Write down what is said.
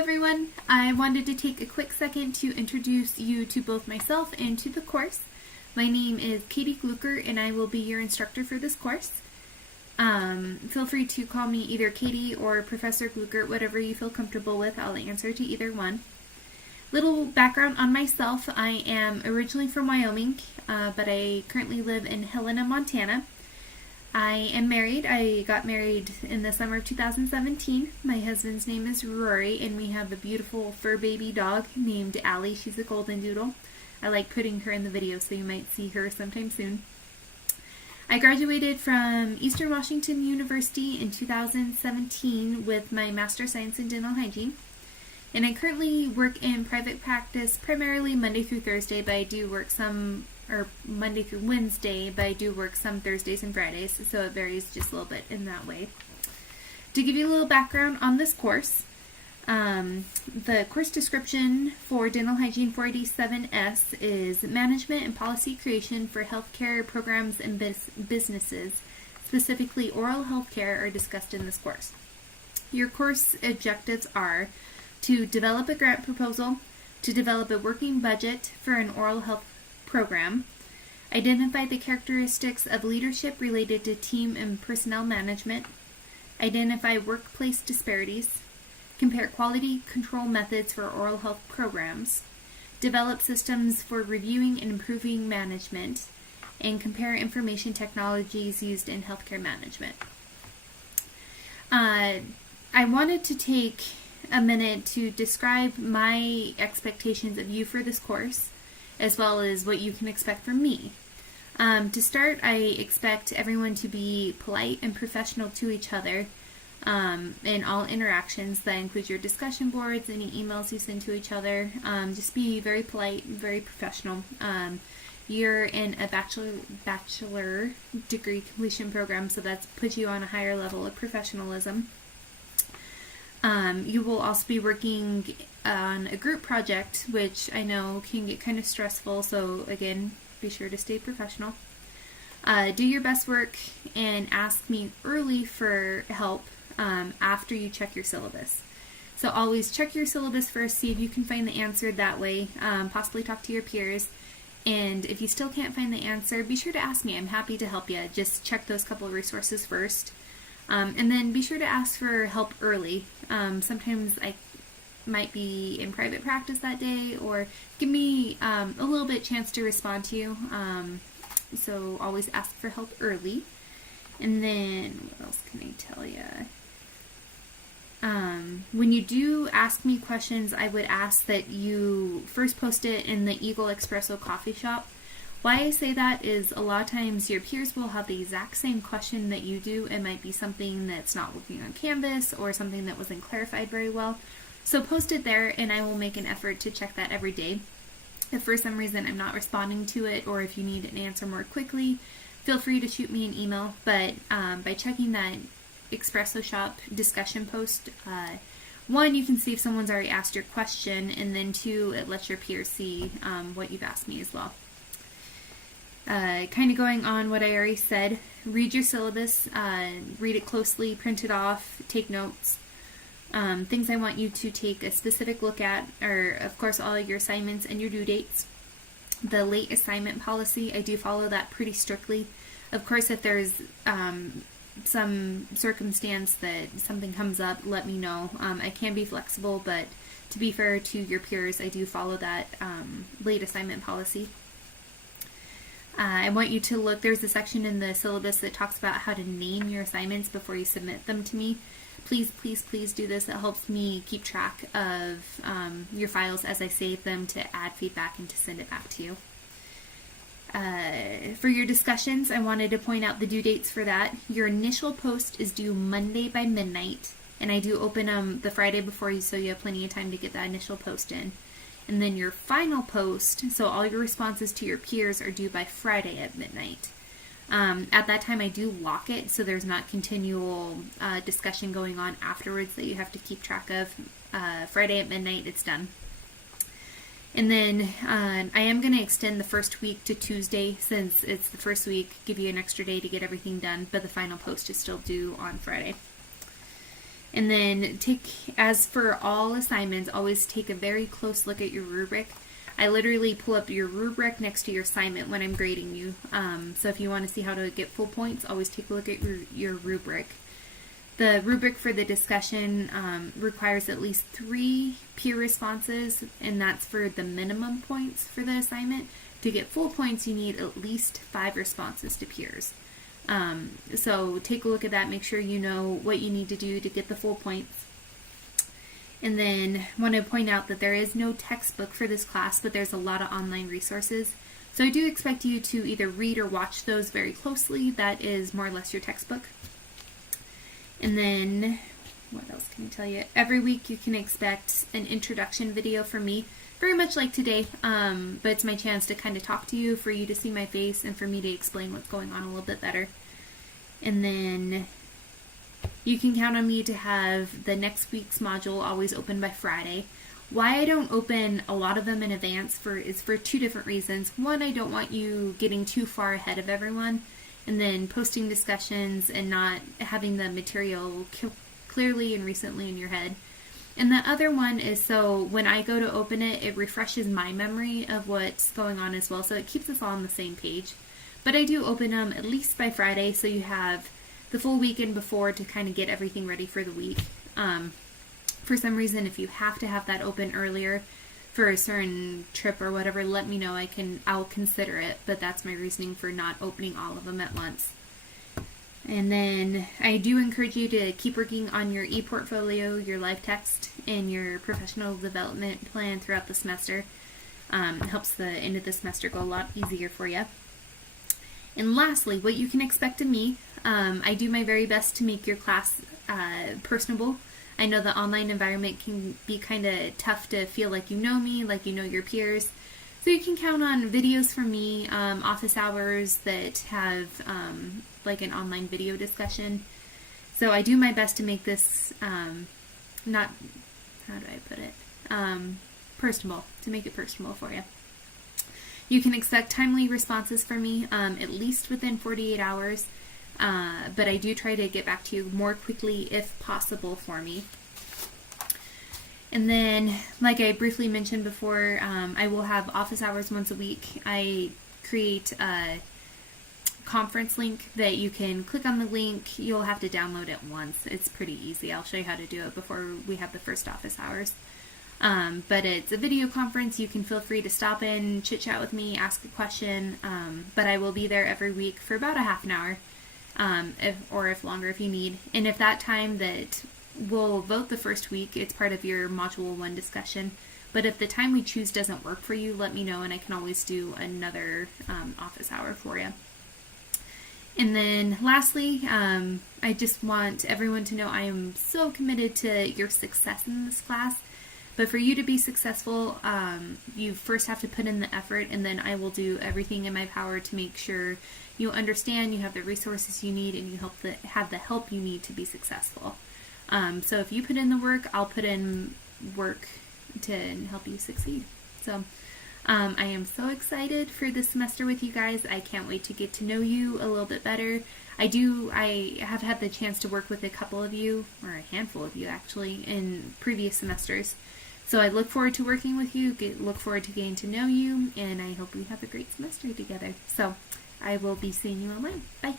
everyone. I wanted to take a quick second to introduce you to both myself and to the course. My name is Katie Glucker and I will be your instructor for this course. Feel free to call me either Katie or Professor Glucker, whatever you feel comfortable with. I'll answer to either one. Little background on myself. I am originally from Wyoming, but I currently live in Helena, Montana. I am married. I got married in the summer of 2017. My husband's name is Rory, and we have a beautiful fur baby dog named Allie. She's a golden doodle. I like putting her in the video, so you might see her sometime soon. I graduated from Eastern Washington University in 2017 with my Master of Science in Dental Hygiene. And I currently work in private practice primarily Monday through Thursday, but I do work Monday through Wednesday, but I do work some Thursdays and Fridays, so it varies just a little bit in that way. To give you a little background on this course, the course description for Dental Hygiene 487S is Management and Policy Creation for Healthcare Programs and Businesses. Specifically, oral healthcare are discussed in this course. Your course objectives are to develop a grant proposal, to develop a working budget for an oral health program, identify the characteristics of leadership related to team and personnel management, identify workplace disparities, compare quality control methods for oral health programs, develop systems for reviewing and improving management, and compare information technologies used in healthcare management. I wanted to take a minute to describe my expectations of you for this course, as well as what you can expect from me. To start, I expect everyone to be polite and professional to each other in all interactions. That includes your discussion boards, any emails you send to each other. Just be very polite, very professional. You're in a bachelor degree completion program, so that puts you on a higher level of professionalism. You will also be working on a group project, which I know can get kind of stressful, so again, be sure to stay professional. Do your best work and ask me early for help after you check your syllabus. So always check your syllabus first, see if you can find the answer that way, possibly talk to your peers, and if you still can't find the answer, be sure to ask me. I'm happy to help you. Just check those couple of resources first. And then be sure to ask for help early. Sometimes I might be in private practice that day, or give me a little bit chance to respond to you. So always ask for help early. And then, what else can I tell you? When you do ask me questions, I would ask that you first post it in the Eagle Espresso coffee shop. Why I say that is a lot of times your peers will have the exact same question that you do. It might be something that's not working on Canvas or something that wasn't clarified very well. So post it there and I will make an effort to check that every day. If for some reason I'm not responding to it, or if you need an answer more quickly, feel free to shoot me an email. But by checking that Espresso Shop discussion post, one, you can see if someone's already asked your question, and then two, it lets your peers see what you've asked me as well. Kind of going on what I already said, read your syllabus, read it closely, print it off, take notes. Things I want you to take a specific look at are, of course, all of your assignments and your due dates. The late assignment policy, I do follow that pretty strictly. Of course, if there's some circumstance that something comes up, let me know. I can be flexible, but to be fair to your peers, I do follow that late assignment policy. I want you to look, there's a section in the syllabus that talks about how to name your assignments before you submit them to me. Please, please, please do this. It helps me keep track of your files as I save them to add feedback and to send it back to you. For your discussions, I wanted to point out the due dates for that. Your initial post is due Monday by midnight, and I do open them the Friday before you, so you have plenty of time to get that initial post in. And then your final post, so all your responses to your peers, are due by Friday at midnight. At that time, I do lock it, so there's not continual discussion going on afterwards that you have to keep track of. Friday at midnight, it's done. And then I am going to extend the first week to Tuesday, since it's the first week, give you an extra day to get everything done, but the final post is still due on Friday. And then as for all assignments, always take a very close look at your rubric. I literally pull up your rubric next to your assignment when I'm grading you. So if you want to see how to get full points, always take a look at your rubric. The rubric for the discussion requires at least 3 peer responses, and that's for the minimum points for the assignment. To get full points, you need at least 5 responses to peers. So take a look at that, make sure you know what you need to do to get the full points. And then I want to point out that there is no textbook for this class, but there's a lot of online resources. So I do expect you to either read or watch those very closely. That is more or less your textbook. And then, what else can I tell you? Every week you can expect an introduction video from me, very much like today, but it's my chance to kind of talk to you, for you to see my face, and for me to explain what's going on a little bit better. And then you can count on me to have the next week's module always open by Friday. Why I don't open a lot of them in advance is for 2 different reasons. One, I don't want you getting too far ahead of everyone and then posting discussions and not having the material clearly and recently in your head. And the other one is so when I go to open it, it refreshes my memory of what's going on as well, so it keeps us all on the same page. But I do open them at least by Friday, so you have the full weekend before to kind of get everything ready for the week. For some reason, if you have to have that open earlier for a certain trip or whatever, let me know. I'll consider it, but that's my reasoning for not opening all of them at once. And then I do encourage you to keep working on your e-portfolio, your live text, and your professional development plan throughout the semester. It helps the end of the semester go a lot easier for you. And lastly, what you can expect of me, I do my very best to make your class personable. I know the online environment can be kind of tough to feel like you know me, like you know your peers. So you can count on videos from me, office hours that have like an online video discussion. So I do my best to make this personable, to make it personable for you. You can expect timely responses from me, at least within 48 hours, but I do try to get back to you more quickly if possible for me. And then, like I briefly mentioned before, I will have office hours once a week. I create a conference link that you can click on the link. You'll have to download it once. It's pretty easy. I'll show you how to do it before we have the first office hours. But it's a video conference. You can feel free to stop in, chit chat with me, ask a question. But I will be there every week for about a half an hour, if longer if you need. And if that time that we'll vote the first week, it's part of your Module 1 discussion. But if the time we choose doesn't work for you, let me know and I can always do another office hour for you. And then lastly, I just want everyone to know I am so committed to your success in this class. But for you to be successful, you first have to put in the effort, and then I will do everything in my power to make sure you understand, you have the resources you need, and you have the help you need to be successful. So if you put in the work, I'll put in work to help you succeed. So I am so excited for this semester with you guys. I can't wait to get to know you a little bit better. I have had the chance to work with a couple of you, or a handful of you actually, in previous semesters. So I look forward to working with you, look forward to getting to know you, and I hope we have a great semester together. So I will be seeing you online. Bye.